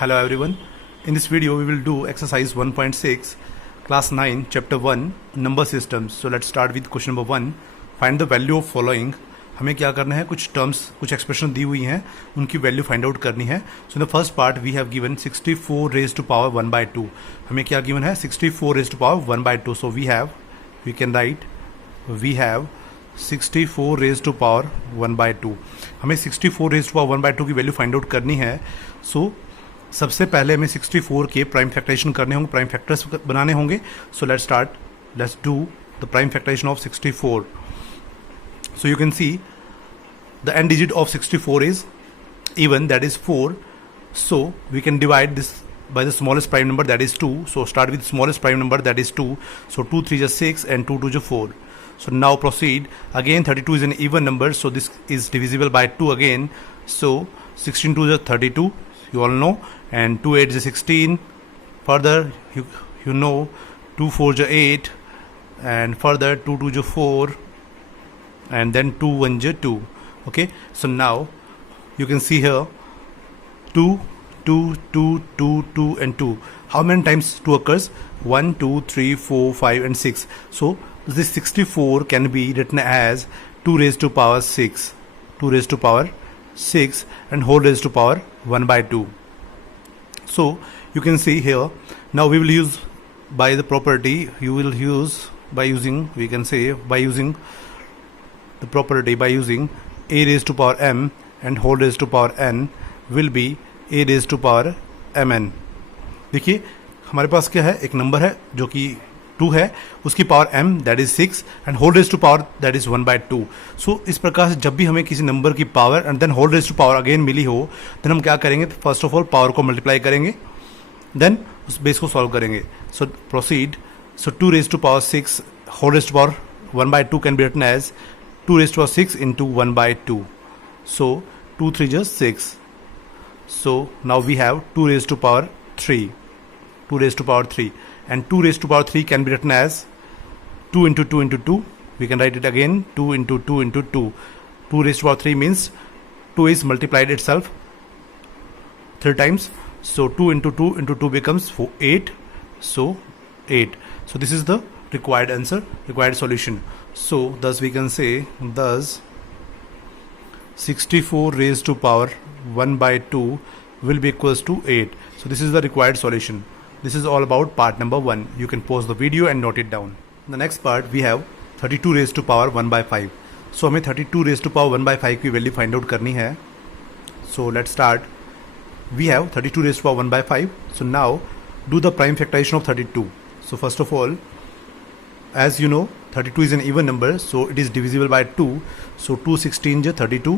Hello everyone. In this video we will do exercise 1.6 class 9 chapter 1 number systems. So let's start with question number 1. Find the value of following. हमें क्या करना है, कुछ terms कुछ expression दी हुई हैं, उनकी वैल्यू फाइंड आउट करनी है. So in the first part we have given 64 raise to power 1/2. हमें क्या गिवन है, 64 raise to power 1/2. So we can write we have 64 raise to power 1/2. हमें 64 रेज टू पावर 1/2 की वैल्यू फाइंड आउट करनी है. सो सबसे पहले हमें 64 के प्राइम फैक्टराइजेशन करने होंगे, प्राइम फैक्टर्स बनाने होंगे. So let's do the prime factorization of 64. So you can see the end digit of 64 is even, that is 4. So we can divide this by the smallest prime number, that is 2. So start with smallest prime number, that is 2. So 2 3 is 6 and 2 2 is 4. So now proceed. Again 32 is an even number, so this is divisible by 2 again. So 16 2 is 32, you all know, and 2 8 is 16. Further you know 2 4 is 8, and further 2 2 is 4, and then 2 1 is 2. Okay, so now you can see here 2 2 2 2 2 and 2. How many times 2 occurs? 1 2 3 4 5 and 6. So this 64 can be written as 2 raised to power 6, 2 raised to power 6 and whole raised to power 1/2. So you can see here, now we will use by the property, the property by using a raised to power m and whole raised to power n will be a raised to power mn. देखिए हमारे पास क्या है, एक number है जो कि 2 है, उसकी power m that is 6 and whole raise to power that is 1/2. सो इस प्रकार से जब भी हमें किसी नंबर की power and then whole raise to power again मिली हो, देन हम क्या करेंगे, फर्स्ट ऑफ ऑल पावर को मल्टीप्लाई करेंगे, देन उस बेस को सॉल्व करेंगे. So proceed. So 2 raise to power 6 whole raise to power 1/2 can be written as 2 raised to power 6 into 1/2. So 2 3 is 6. So now we have 2 raised to power 3. 2 raised to power 3. And 2 raised to power 3 can be written as 2 into 2 into 2. We can write it again 2 into 2 into 2. 2 raised to power 3 means 2 is multiplied itself 3 times. So 2 into 2 into 2 becomes 8. So 8. So this is the required answer, required solution. So thus we can say, thus 64 raised to power 1/2 will be equals to 8. So this is the required solution. This is all about part number 1. You can pause the video and note it down. In the next part we have 32 raised to power 1/5. So हमें 32 raised to power 1/5 की value find out करनी है. So let's start. We have 32 raised to power 1/5. So now do the prime factorization of 32. So first of all, as you know, 32 is an even number, so it is divisible by 2. So 2 16 is 32.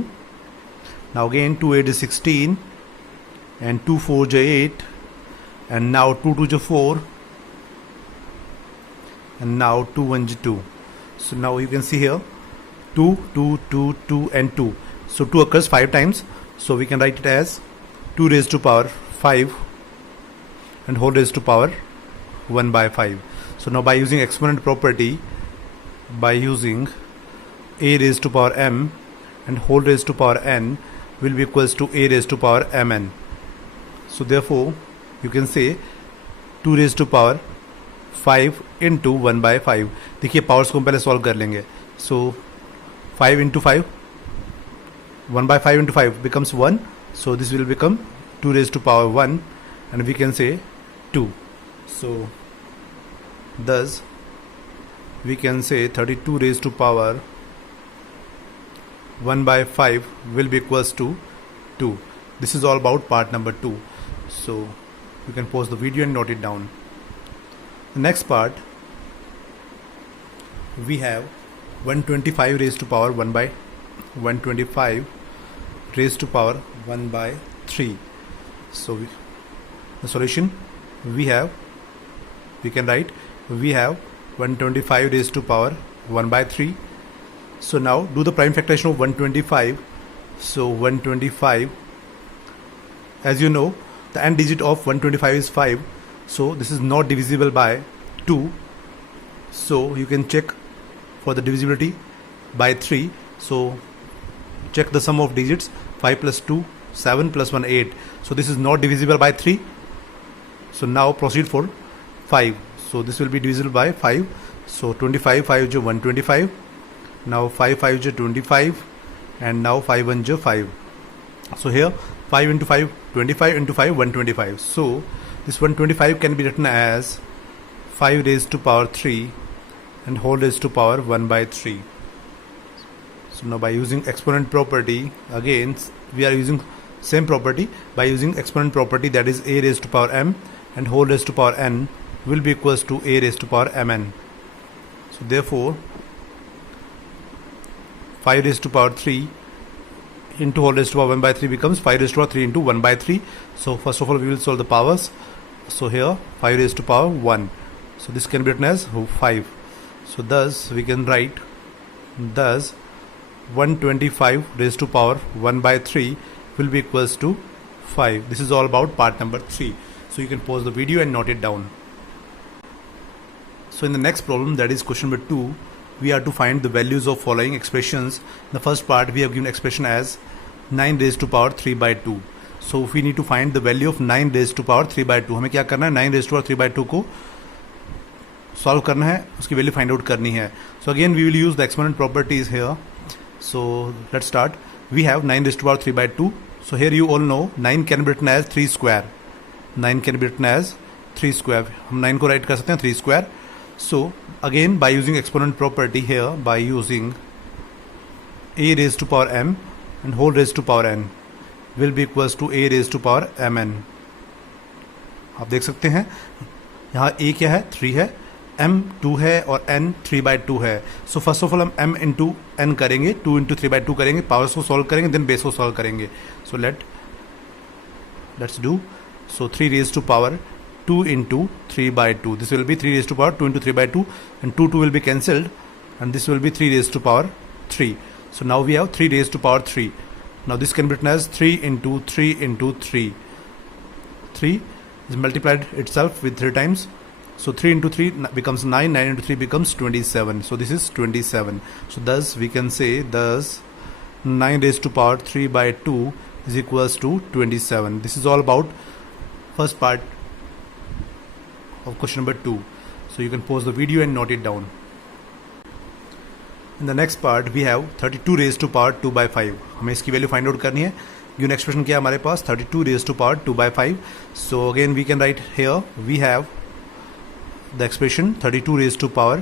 Now again 2 8 is 16, and 2 4 is 8, and now 2 2 is 4, and now 2 1 is 2. So now you can see here 2 2 2 2 and 2. So 2 occurs 5 times, so we can write it as 2 raised to power 5 and whole raised to power 1/5. So now by using exponent property, by using a raised to power m and whole raised to power n will be equals to a raised to power mn. So therefore you can say 2 raised to power 5 into 1/5. देखिए powers को हम पहले solve कर लेंगे. So 5 into 5, 1/5 into 5 becomes 1. So this will become 2 raised to power 1, and we can say 2. So thus we can say 32 raised to power 1/5 will be equals to 2. This is all about part number 2. So you can pause the video and note it down. The next part we have 125 raised to power 125 raised to power 1/3. So the solution we can write, we have 125 raised to power 1/3. So now do the prime factorization of 125. So 125, as you know, the end digit of 125 is 5. So this is not divisible by 2. So you can check for the divisibility by 3. So check the sum of digits. 5 plus 2 7 plus 1 8. So this is not divisible by 3. So now proceed for 5. So this will be divisible by 5. So 25 5 jo 125. Now 5 5 jo 25, and now 5 1 jo 5. So here 5 into 5 25 into 5 125. So this 125 can be written as 5 raised to power 3 and whole raised to power 1 by 3. So now by using exponent property, again we are using same property. By using exponent property, that is a raised to power m and whole raised to power n will be equals to a raised to power mn. So therefore 5 raised to power 3 into whole raised to power 1 by 3 becomes 5 raised to power 3 into 1 by 3. So first of all we will solve the powers. So here 5 raised to power 1. So this can be written as 5. So thus we can write, thus 125 raised to power 1 by 3 will be equals to 5. This is all about part number 3. So you can pause the video and note it down. So in the next problem, that is question number 2, we are to find the values of following expressions. In the first part we have given expression as 9 raised to power 3 by 2. So we need to find the value of 9 raised to power 3 by 2. हमें क्या करना है, 9 raised to power 3 by 2 को solve करना है, उसकी value find out करनी है. So again we will use the exponent properties here. So let's start. We have 9 raised to power 3 by 2. So here you all know 9 can be written as 3 square. 9 can be written as 3 square. हम 9 को right कर सकते हैं 3 square. So again by using exponent property here, by using a raised to power m and whole raised to power n will be equals to a raised to power mn. आप देख सकते हैं यहाँ a क्या है, 3 है, m 2 है और n 3 by 2 है. सो फर्स्ट ऑफ ऑल हम m इंटू n करेंगे, 2 इंटू 3 by 2 करेंगे, पावर्स को सॉल्व करेंगे, देन बेस को सॉल्व करेंगे. सो let's do. So 3 raised to power 2 into 3 by 2. This will be 3 raised to power 2 into 3 by 2, and 2 will be cancelled, and this will be 3 raised to power 3. So now we have 3 raised to power 3. Now this can be written as 3 into 3 into 3. 3 is multiplied itself with 3 times. So 3 into 3 becomes 9, 9 into 3 becomes 27. So this is 27. So thus we can say, thus 9 raised to power 3 by 2 is equals to 27. This is all about first part of question number 2. So you can pause the video and note it down. In the next part we have 32 raised to power 2 by 5. हमें इसकी value find out करनी है. Given expression क्या है हमारे पास, 32 raised to power 2 by 5. So again we can write here, we have the expression 32 raised to power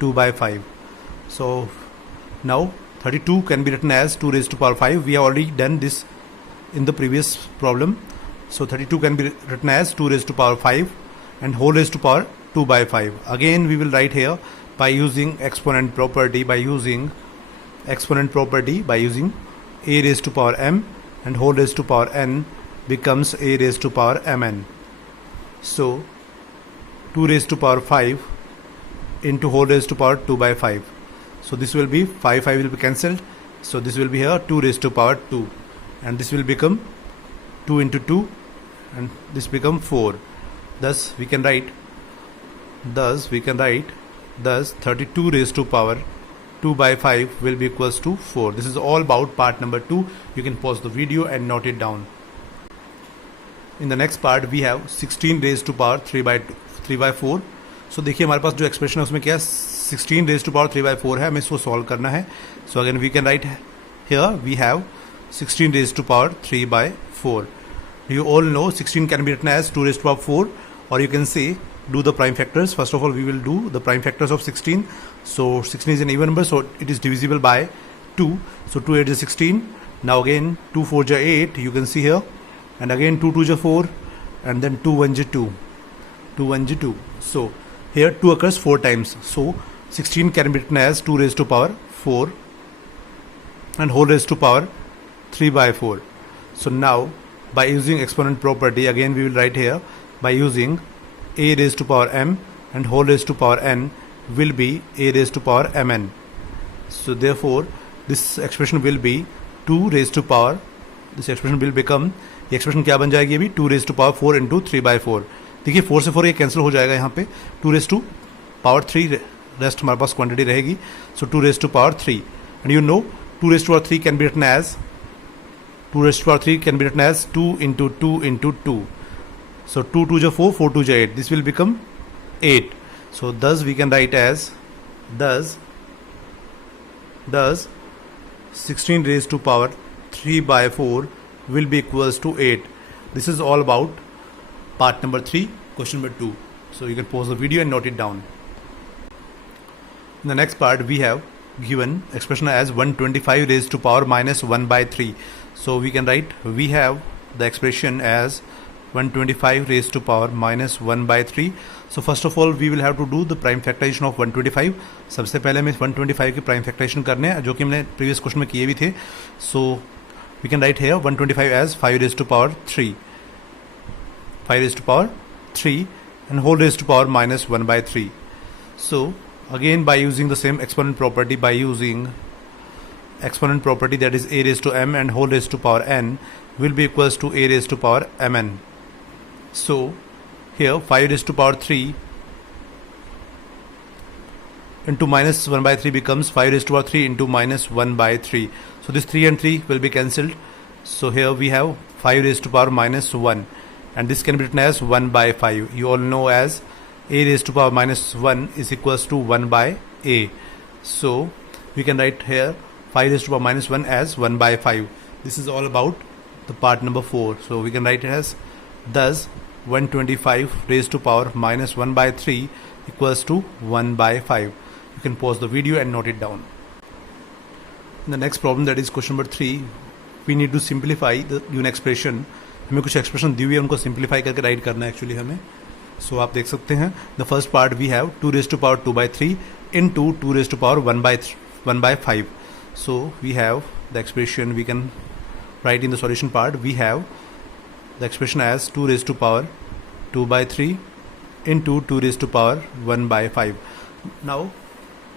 2 by 5. So now 32 can be written as 2 raised to power 5. We have already done this in the previous problem. So 32 can be written as 2 raised to power 5 and whole raised to power 2 by 5. Again we will write here by using exponent property, by using a raised to power m and whole raised to power n becomes a raised to power mn. So 2 raised to power 5 into whole raised to power 2 by 5. So this will be 5 will be cancelled. So this will be here 2 raised to power 2, and this will become 2 into 2, and this become 4. Thus we can write, thus 32 raised to power 2 by 5 will be equals to 4. This is all about part number 2. You can pause the video and note it down. In the next part we have 16 raised to power 3 by 4. So देखिए हमारे पास जो expression है उसमें क्या है, 16 raised to power 3 by 4 है, हमें इसको सॉल्व करना है. So again we can write here, we have 16 raised to power 3 by 4. You all know 16 can be written as 2 raised to power 4, or you can say do the prime factors. First of all we will do the prime factors of 16. So 16 is an even number, so it is divisible by 2. So 2 8 is 16. Now again 2 4 is 8, you can see here, and again 2 2 is 4, and then 2 1 is 2, 2 1 is 2. So here 2 occurs 4 times. So 16 can be written as 2 raised to power 4 and whole raised to power 3 by 4. So now by using exponent property, again we will write here, by using a raised to power m and whole raised to power n will be a raised to power mn. So therefore this expression will be 2 raised to power, this expression will become, ये expression क्या बन जाएगी अभी, 2 raised to power 4 into 3 by 4. देखिए 4 से 4 ये cancel हो जाएगा यहाँ पे, 2 raised to power 3 रेस्ट हमारे पास क्वांटिटी रहेगी. सो 2 raised to power 3, and you know 2 raised to power 3 can be written as 2 raised to power 3 can be written as 2 into 2 into 2. So 2 2 is 4, 4 2 is 8. This will become 8. So thus we can write as thus 16 raised to power 3 by 4 will be equals to 8. This is all about part number 3, question number 2. So you can pause the video and note it down. In the next part we have given expression as 125 raised to power minus 1 by 3. So we can write, we have the expression as 125 raised to power minus 1 by 3. So first of all we will have to do the prime factorization of 125. सबसे पहले हमें 125 की prime factorisation करने हैं जो कि हमने previous question में किए भी थे. So we can write here 125 as 5 raised to power 3, 5 raised to power 3 and whole raised to power minus 1 by 3. So again by using the same exponent property, by using exponent property, that is a raised to m and whole raised to power n will be equals to a raised to power mn. So here 5 raised to power 3 into minus 1 by 3 becomes 5 raised to power 3 into minus 1 by 3. So this 3 and 3 will be cancelled. So here we have 5 raised to power minus 1 and this can be written as 1 by 5. You all know as a raised to power minus 1 is equals to 1 by a. So we can write here 5 raised to power minus 1 as 1 by 5. This is all about the part number 4. So we can write it as thus 125 raised to power minus 1 by 3 equals to 1 by 5. You can pause the video and note it down. In the next problem, that is question number 3, we need to simplify the given expression. हमें कुछ expression दी हुई है उनको simplify करके right करना है actually हमें. सो आप देख सकते हैं the first part we have 2 raised to power 2 by 3 into 2 raised to power 1 by 5. So we have the expression, we can write in the solution part, we have the expression as 2 raised to power 2 by 3 into 2 raised to power 1 by 5. Now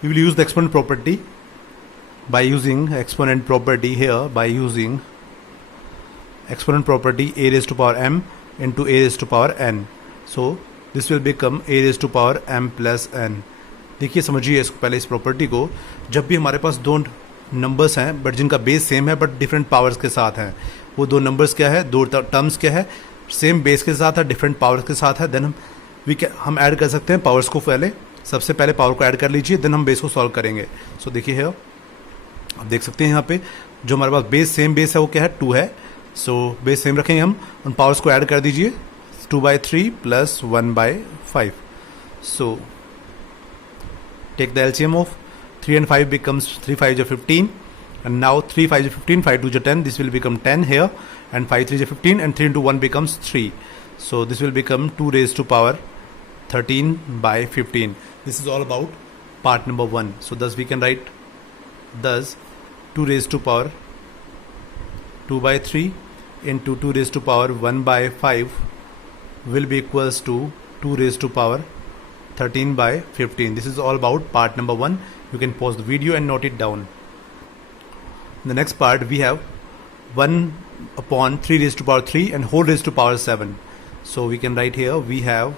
we will use the exponent property. By using exponent property here, by using exponent property a raised to power m into a raised to power n. So this will become a raised to power m plus n. देखिए समझिए इसको पहले इस property को. जब भी हमारे पास दो नंबर्स हैं बट जिनका बेस सेम है बट डिफरेंट पावर्स के साथ हैं, वो दो नंबर्स क्या है, दो टर्म्स क्या है, सेम बेस के साथ है डिफरेंट पावर्स के साथ है, देन हम ऐड कर सकते हैं पावर्स को. पहले सबसे पहले पावर को ऐड कर लीजिए, देन हम बेस को सॉल्व करेंगे. सो देखिए है आप देख सकते हैं यहाँ पे जो हमारे पास बेस है वो क्या है 2 है. सो बेस सेम रखेंगे हम, उन पावर्स को ऐड कर दीजिए 2 by 3 plus 1 by 5. So take the LCM of 3 and 5 becomes 3 5 is 15 and now 3 5 is 15, 5 2 is 10, this will become 10 here and 5 3 is 15 and 3 into 1 becomes 3. So this will become 2 raised to power 13 by 15. This is all about part number 1. So thus we can write thus 2 raised to power 2 by 3 into 2 raised to power 1 by 5 will be equals to 2 raised to power 13 by 15. This is all about part number 1. You can pause the video and note it down. In the next part we have 1 upon 3 raised to power 3 and whole raised to power 7. So we can write here we have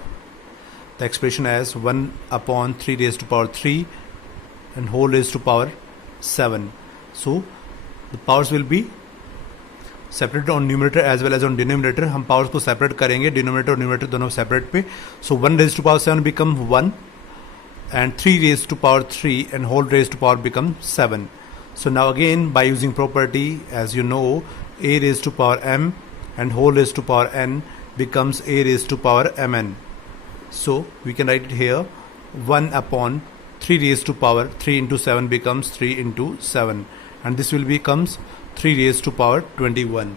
the expression as 1 upon 3 raised to power 3 and whole raised to power 7. So the powers will be separate on numerator as well as on denominator. हम powers को separate करेंगे, denominator और न्यूमरेटर दोनों separate पे. So 1 raised to power 7 become 1 and 3 raised to power 3 and whole raised to power become 7. So now again by using property, as you know, a raised to power m and whole raised to power n becomes a raised to power mn. So we can write it here 1 upon 3 raised to power 3 into 7 becomes 3 into 7 and this will becomes 3 raised to power 21.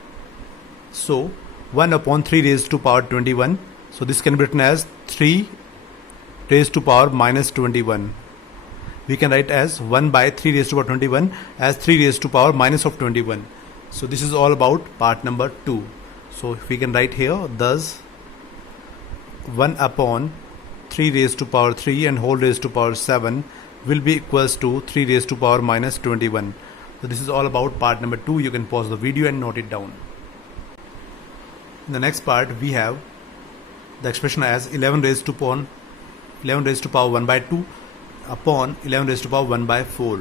So 1 upon 3 raised to power 21. So this can be written as 3 raised to power minus 21. We can write as 1 by 3 raised to power 21 as 3 raised to power minus of 21. So this is all about part number 2. So we can write here thus 1 upon 3 raised to power 3 and whole raised to power 7 will be equals to 3 raised to power minus 21. So this is all about part number 2. You can pause the video and note it down. In the next part we have the expression as 11 raised to power 1 by 2 upon 11 raised to power 1 by 4.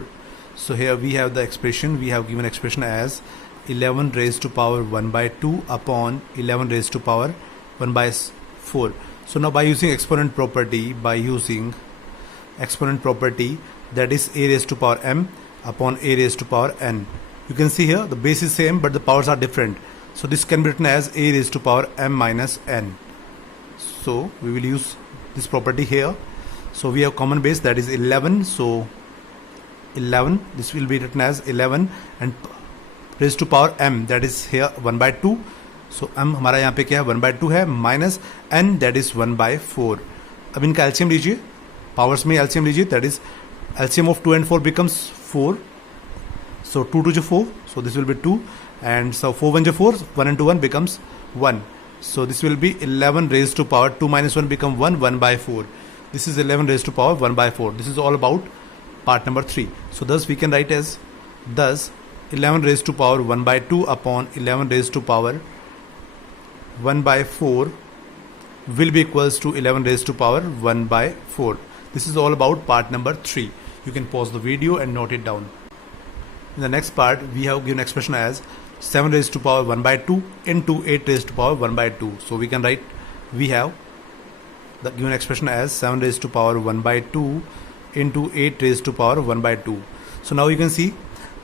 So here we have the expression, we have given expression as 11 raised to power 1 by 2 upon 11 raised to power 1 by 4. So now by using exponent property, that is a raised to power m upon a raised to power n. You can see here the base is same but the powers are different. So this can be written as a raised to power m minus n. So we will use this property here. So we have common base, that is 11. So 11, this will be written as 11 and raised to power m, that is here 1 by 2. So m हमारा यहाँ पे क्या है 1 by 2 है, minus n, that is 1 by 4. अब इनका LCM लीजिए, powers में LCM लीजिए, that is LCM of 2 and 4 becomes 4. So 2 to 4, so this will be 2, and so 4 1 4, 1 and 2 1 becomes 1. So this will be 11 raised to power 2 minus 1 become 1, 1 by 4. This is 11 raised to power 1 by 4. This is all about part number 3. So thus we can write as, thus 11 raised to power 1 by 2 upon 11 raised to power 1 by 4 will be equals to 11 raised to power 1 by 4. This is all about part number 3. You can pause the video and note it down. In the next part, we have given expression as 7 raised to power 1 by 2 into 8 raised to power 1 by 2. So we can write, we have the given expression as 7 raised to power 1 by 2 into 8 raised to power 1 by 2. So now you can see,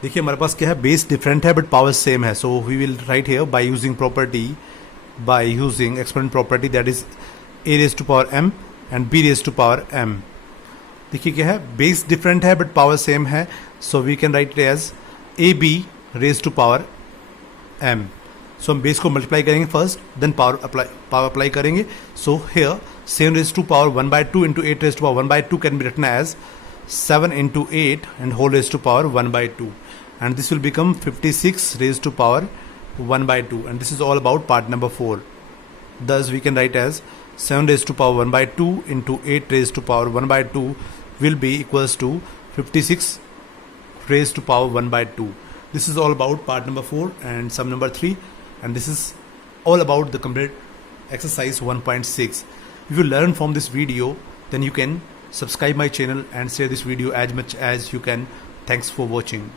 देखिए हमारे पास क्या है, base different है but power same है. So we will write here by using property, by using exponent property, that is a raised to power m and b raised to power m. देखिए क्या है, बेस डिफरेंट है but power same है. So we can write as A B raise to power m. सो हम base को multiply करेंगे first, then power apply करेंगे. So here 7 raised to power 1 by 2 into 8 raised to power 1 by 2 can be written as 7 into 8 and whole raised to power 1 by 2, and this will become 56 raised to power 1 by 2, and this is all about part number 4. Thus we can write as 7 raised to power 1 by 2 into 8 raised to power 1 by 2 will be equals to 56 raised to power 1 by 2. This is all about part number 4 and sum number 3, and this is all about the complete exercise 1.6. If you learn from this video, then you can subscribe my channel and share this video as much as you can. Thanks for watching.